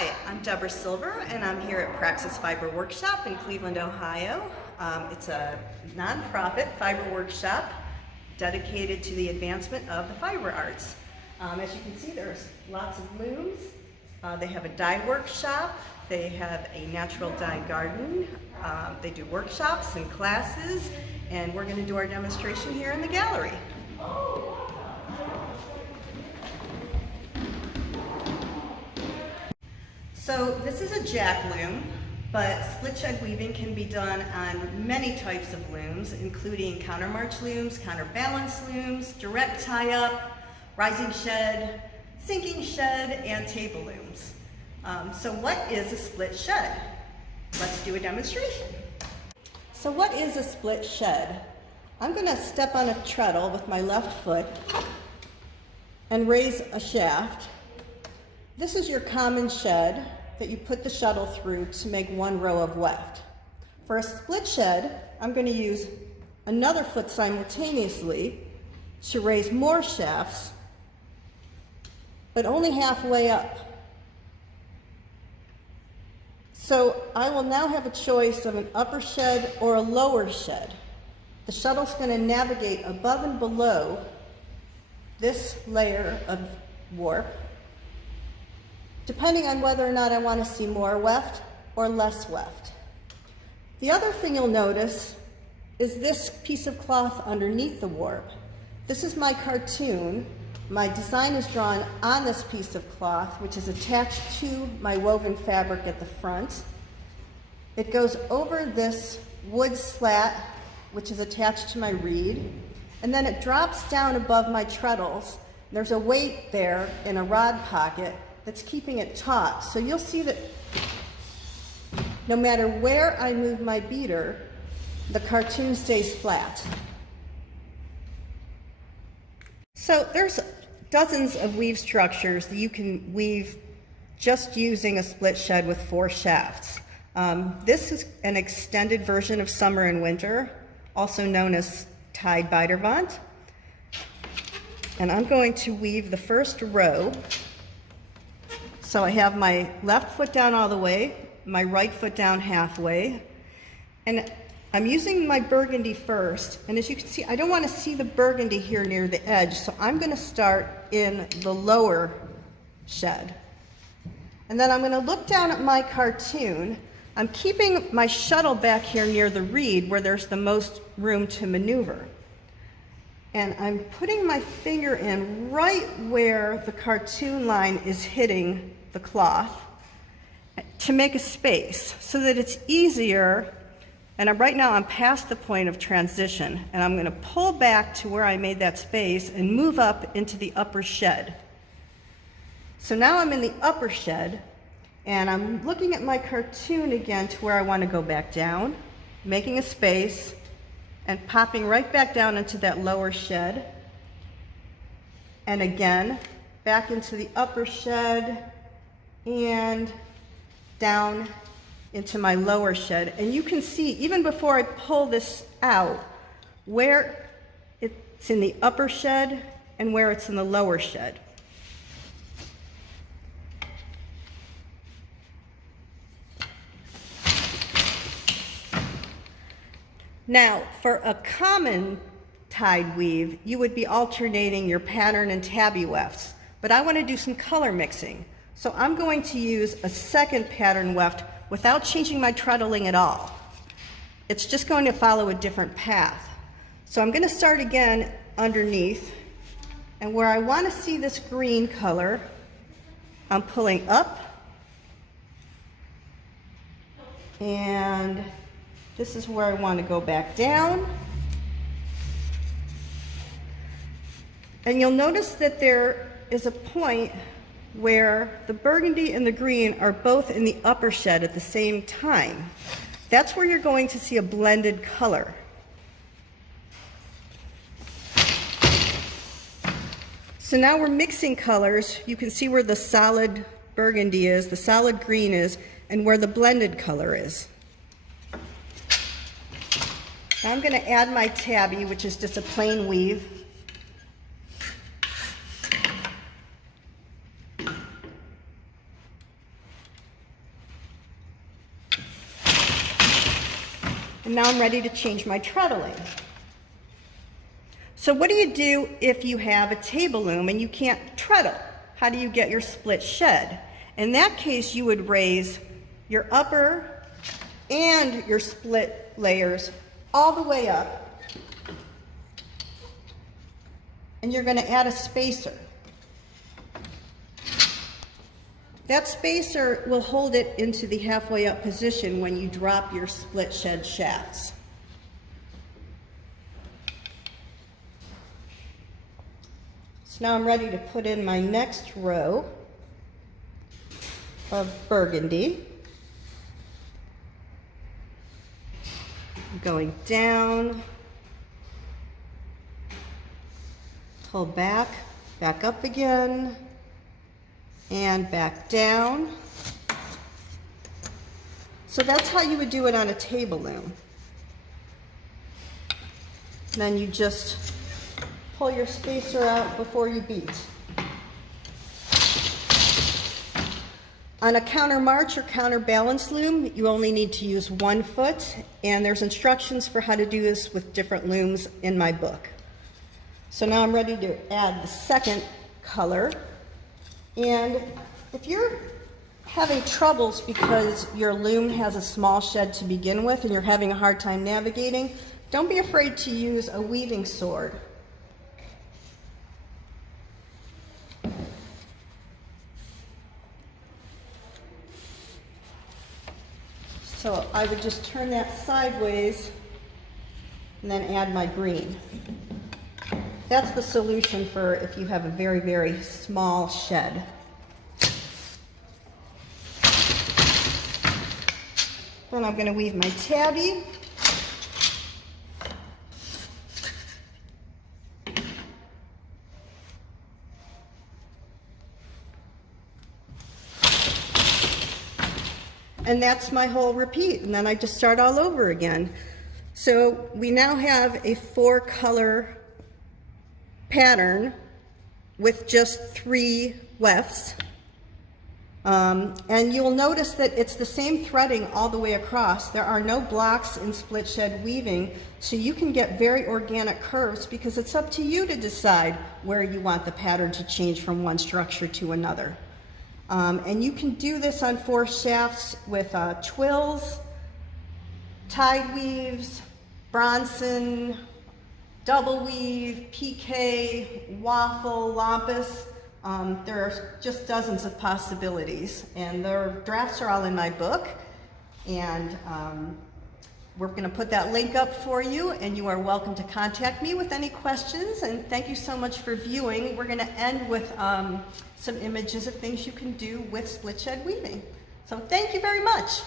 Hi, I'm Deborah Silver, and I'm here at Praxis Fiber Workshop in Cleveland, Ohio. It's a nonprofit fiber workshop dedicated to the advancement of the fiber arts. As you can see, there's lots of looms. They have a dye workshop. They have a natural dye garden. They do workshops and classes, and we're going to do our demonstration here in the gallery. So this is a jack loom, but split shed weaving can be done on many types of looms, including countermarch looms, counterbalance looms, direct tie-up, rising shed, sinking shed, and table looms. So what is a split shed? Let's do a demonstration. So what is a split shed? I'm going to step on a treadle with my left foot and raise a shaft. This is your common shed that you put the shuttle through to make one row of weft. For a split shed, I'm going to use another foot simultaneously to raise more shafts, but only halfway up. So I will now have a choice of an upper shed or a lower shed. The shuttle's going to navigate above and below this layer of warp, depending on whether or not I want to see more weft or less weft. The other thing you'll notice is this piece of cloth underneath the warp. This is my cartoon. My design is drawn on this piece of cloth, which is attached to my woven fabric at the front. It goes over this wood slat, which is attached to my reed, and then it drops down above my treadles. There's a weight there in a rod pocket that's keeping it taut. So you'll see that no matter where I move my beater, the cartoon stays flat. So there's dozens of weave structures that you can weave just using a split shed with 4 shafts. This is an extended version of summer and winter, also known as tied Beiderwand. And I'm going to weave the first row. So I have my left foot down all the way, my right foot down halfway, and I'm using my burgundy first, and as you can see, I don't want to see the burgundy here near the edge, so I'm going to start in the lower shed. And then I'm going to look down at my cartoon. I'm keeping my shuttle back here near the reed where there's the most room to maneuver. And I'm putting my finger in right where the cartoon line is hitting the cloth to make a space so that it's easier. And right now I'm past the point of transition, and I'm going to pull back to where I made that space and move up into the upper shed. So now I'm in the upper shed, and I'm looking at my cartoon again to where I want to go back down, making a space, and popping right back down into that lower shed. And again, back into the upper shed, and down into my lower shed. And you can see, even before I pull this out, where it's in the upper shed and where it's in the lower shed. Now, for a common tied weave, you would be alternating your pattern and tabby wefts, but I want to do some color mixing. So I'm going to use a second pattern weft without changing my treadling at all. It's just going to follow a different path. So I'm going to start again underneath, and where I want to see this green color, I'm pulling up, and this is where I want to go back down. And you'll notice that there is a point where the burgundy and the green are both in the upper shed at the same time. That's where you're going to see a blended color. So now we're mixing colors. You can see where the solid burgundy is, the solid green is, and where the blended color is. Now I'm going to add my tabby, which is just a plain weave. And now I'm ready to change my treadling. So what do you do if you have a table loom and you can't treadle? How do you get your split shed? In that case, you would raise your upper and your split layers all the way up, and you're going to add a spacer. That spacer will hold it into the halfway up position when you drop your split shed shafts. So now I'm ready to put in my next row of burgundy. Going down, pull back, back up again, and back down. So that's how you would do it on a table loom. And then you just pull your spacer out before you beat. On a countermarch or counterbalance loom, you only need to use 1 foot, and there's instructions for how to do this with different looms in my book. So now I'm ready to add the second color. And if you're having troubles because your loom has a small shed to begin with and you're having a hard time navigating, don't be afraid to use a weaving sword. So I would just turn that sideways and then add my green. That's the solution for if you have a very, very small shed. Then I'm going to weave my tabby. And that's my whole repeat, and then I just start all over again. So we now have a 4-color pattern with just 3 wefts. And you'll notice that it's the same threading all the way across. There are no blocks in split shed weaving, so you can get very organic curves because it's up to you to decide where you want the pattern to change from one structure to another. And you can do this on 4 shafts with twills, tide weaves, Bronson, double weave, PK, waffle, lampus. There are just dozens of possibilities, and the drafts are all in my book, and we're going to put that link up for you, and you are welcome to contact me with any questions. And thank you so much for viewing. We're going to end with some images of things you can do with split shed weaving. So thank you very much.